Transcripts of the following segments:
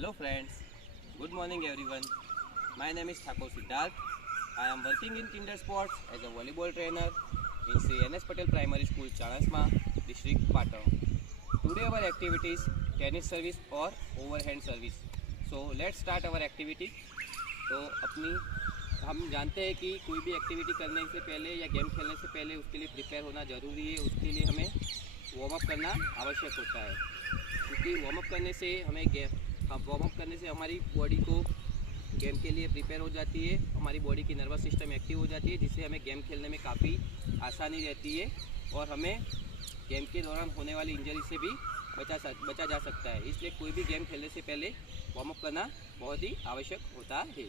Hello friends, good morning everyone. My name is Thakur Siddharth. I am working in Kinder Sports as a volleyball trainer in Sri N.S. Patel Primary School, Chanasma, district Patna. Today our activity is tennis service or overhand service. So let's start our activity. तो हम जानते हैं कि कोई भी activity करने से पहले या गेम खेलने से पहले उसके लिए प्रिपेयर होना ज़रूरी है। उसके लिए हमें वार्म अप करना आवश्यक होता है, क्योंकि वार्म अप करने से हमारी बॉडी को गेम के लिए प्रिपेयर हो जाती है, हमारी बॉडी की नर्वस सिस्टम एक्टिव हो जाती है, जिससे हमें गेम खेलने में काफ़ी आसानी रहती है और हमें गेम के दौरान होने वाली इंजरी से भी बचा जा सकता है। इसलिए कोई भी गेम खेलने से पहले वार्म अप करना बहुत ही आवश्यक होता है।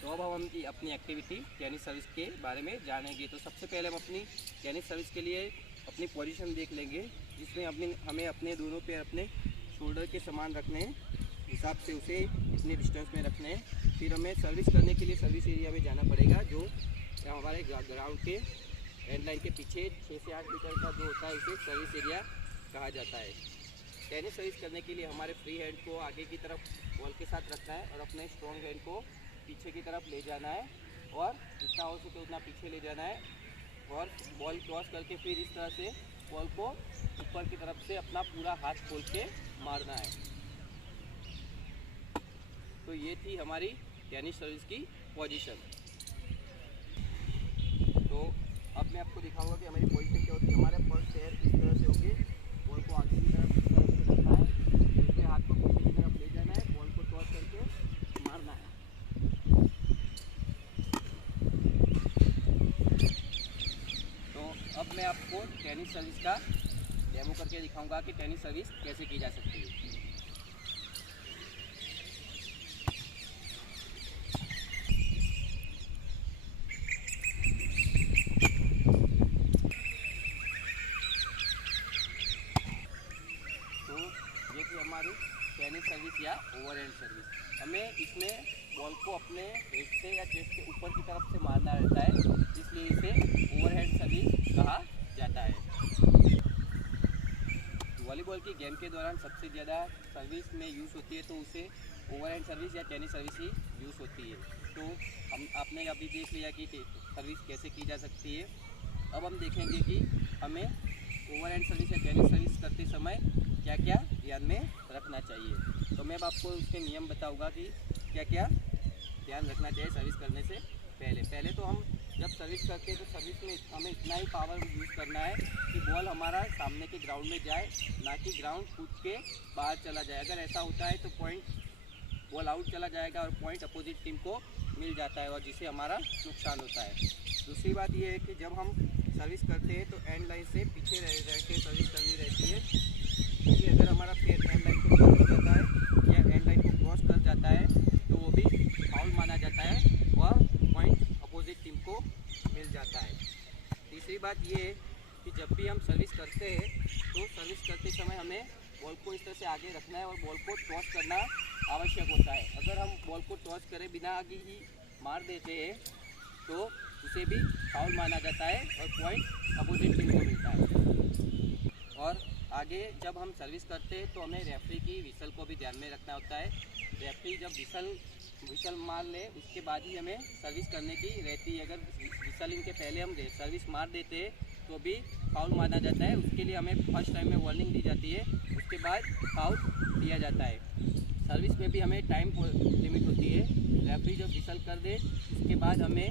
तो अब हम अपनी एक्टिविटी टेनिस सर्विस के बारे में जानेंगे। तो सबसे पहले हम अपनी टेनिस सर्विस के लिए अपनी पोजीशन देख लेंगे, जिसमें हमें अपने दोनों पैर अपने शोल्डर के समान रखने हैं, हिसाब से उसे इतने डिस्टेंस में रखने हैं। फिर हमें सर्विस करने के लिए सर्विस एरिया में जाना पड़ेगा, जो हमारे ग्राउंड के एंड लाइन के पीछे 6 से 8 मीटर का जो होता है, इसे सर्विस एरिया कहा जाता है। टेनिस सर्विस करने के लिए हमारे फ्री हैंड को आगे की तरफ बॉल के साथ रखना है और अपने स्ट्रॉन्ग हैंड को पीछे की तरफ ले जाना है और जितना हो सके उतना पीछे ले जाना है और बॉल क्रॉस करके फिर इस तरह से बॉल को ऊपर की तरफ से अपना पूरा हाथ खोल के मारना है। तो ये थी हमारी टेनिस सर्विस की पोजीशन। तो अब मैं आपको दिखाऊंगा कि हमारी पोजीशन क्या होती है। हमारे फर्स्ट पैर इस तरह से होके बॉल को आगे की तरफ इस तरह से रखना है, दूसरे हाथ को पीछे की तरफ ले जाना है, बॉल को क्रॉस करके मारना है। अब मैं आपको टेनिस सर्विस का डेमो करके दिखाऊंगा कि टेनिस सर्विस कैसे की जा सकती है। तो ये थी हमारी टेनिस सर्विस या ओवरहैंड सर्विस। हमें इसमें बॉल को अपने हेड से या चेस्ट के ऊपर की तरफ से मारना रहता है, इसलिए इसे ओवरहैंड सर्विस कहा जाता है। वॉलीबॉल की गेम के दौरान सबसे ज़्यादा सर्विस में यूज़ होती है, तो उसे ओवरहैंड सर्विस या टेनिस सर्विस ही यूज़ होती है। तो आपने अभी देख लिया कि सर्विस कैसे की जा सकती है। अब हम देखेंगे कि हमें ओवरहैंड सर्विस या टेनिस सर्विस करते समय क्या क्या ध्यान में रखना चाहिए। तो मैं अब आपको उसके नियम बताऊंगा कि क्या क्या ध्यान रखना चाहिए सर्विस करने से पहले तो हम जब सर्विस करते हैं तो सर्विस में हमें इतना ही पावर यूज़ करना है कि बॉल हमारा सामने के ग्राउंड में जाए, ना कि ग्राउंड कूद के बाहर चला जाए। अगर ऐसा होता है तो बॉल आउट चला जाएगा और पॉइंट अपोजिट टीम को मिल जाता है और जिससे हमारा नुकसान होता है। दूसरी बात यह है कि जब हम सर्विस करते हैं तो एंड लाइन से पीछे रह के सर्विस करनी रहती है, क्योंकि अगर हमारा पैर एंड लाइन को क्रॉस कर जाता है या एंड लाइन को क्रॉस कर जाता है तो वो भी फाउल माना जाता है और पॉइंट अपोजिट टीम को मिल जाता है। तीसरी बात ये है कि जब भी हम सर्विस करते हैं तो सर्विस करते समय हमें बॉल को इस तरह से आगे रखना है और बॉल को टॉस करना आवश्यक होता है। अगर हम बॉल को टॉस करें बिना आगे ही मार देते हैं तो उसे भी फाउल माना जाता है और पॉइंट अपोजिट टीम को मिलता है। और आगे जब हम सर्विस करते हैं तो हमें रेफरी की विसल को भी ध्यान में रखना होता है। रेफरी जब विसल मार ले उसके बाद ही हमें सर्विस करने की रहती है। अगर विसलिंग के पहले हम सर्विस मार देते हैं तो भी फाउल माना जाता है। उसके लिए हमें फर्स्ट टाइम में वार्निंग दी जाती है, उसके बाद फाउल दिया जाता है। सर्विस में भी हमें टाइम लिमिट होती है। रेफरी जब विसल कर दे उसके बाद हमें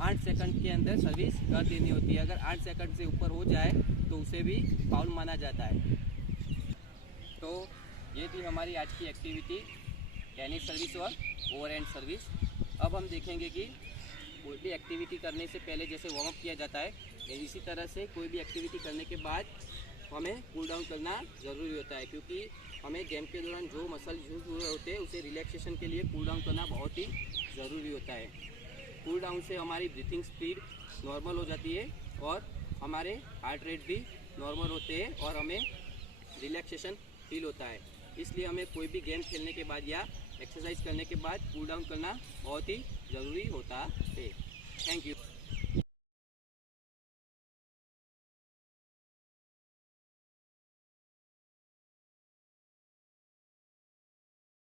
8 सेकंड के अंदर सर्विस कर देनी होती है। अगर 8 सेकंड से ऊपर हो जाए तो उसे भी फाउल माना जाता है। तो ये थी हमारी आज की एक्टिविटी टेनिस सर्विस और ओवरहैंड सर्विस। अब हम देखेंगे कि कोई भी एक्टिविटी करने से पहले जैसे वार्म अप किया जाता है, इसी तरह से कोई भी एक्टिविटी करने के बाद हमें कूल डाउन करना ज़रूरी होता है, क्योंकि हमें गेम के दौरान जो मसल यूज हो रहे होते हैं उसे रिलैक्सेशन के लिए कूल डाउन करना बहुत ही ज़रूरी होता है। कूल डाउन से हमारी ब्रीथिंग स्पीड नॉर्मल हो जाती है और हमारे हार्ट रेट भी नॉर्मल होते हैं और हमें रिलैक्सेशन फील होता है। इसलिए हमें कोई भी गेम खेलने के बाद या एक्सरसाइज करने के बाद कूल डाउन करना बहुत ही ज़रूरी होता है। Thank you.